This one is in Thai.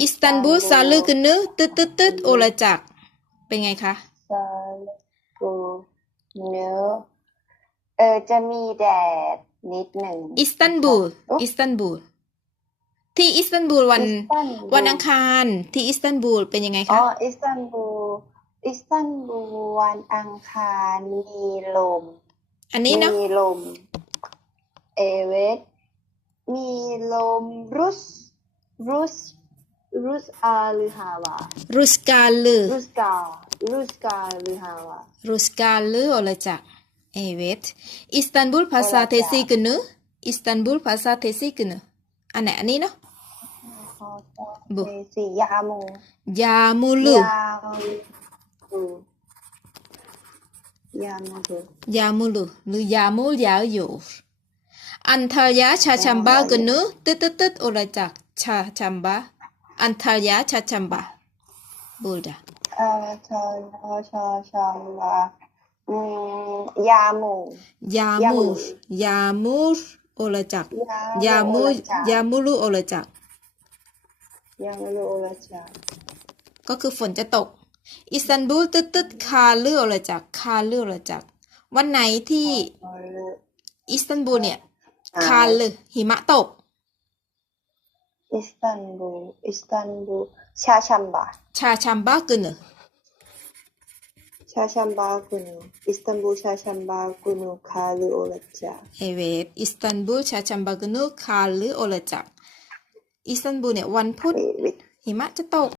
อิสตันบูลซาลือกันนึตึ๊ดตึ๊ดตึ๊ดโอละจัก เป็นไงคะซาลูเนื้อเออจะมีแดดนิดหนึ่งอิสตันบูลโอ้อิสตันบูลที่อิสตันบูลวันอิสตันบูลวันอังคารที่อิสตันบูลเป็นยังไงอ๋อคะอิสตันบูลอิสตันบูลวันอังคารมีลม อันนี้เนาะมีลม เอเวสมีลมรุสรุส รุสอาหรือฮาวารุสกาลือรุสการุสกาหรือฮาวารุสกาลือโอละจัก Evet. İstanbul pazartesi Olacak. günü İstanbul pazartesi günü อันไหนอันนี้เนาะบุเอสียามู ยามูลูยามูยามูยามูลูหรือยามูยาอยู่อันทายาชาชัมบากันนึตึ๊ดตึ๊ดตึ๊ดโอละจักชาชัมบาอันทายาชาชัมบาบูดาเอ่อชอชอชอชอวาอืมยามูยามูยามูโอละจักยามูยามูลูโอละจักยามูโอละจาก็คือฝนจะตก อิสตันบูลตึ๊ดตึ๊ดคาเลือโอละจักคาเลือโอละจักวันไหนที่อิสตันบูลเนี่ยคาลือหิมะตก อิสตันบูลอิสตันบูลชาชัมบาชาชัมบากันเนชาชัมบากุนูอิสตันบูลชาชัมบากุนูคาลูโอละจา Evet, İstanbul Çarşamba günü karlı olacak. İstanbul เนี่ยวันพุธเอวิหิมะจะตก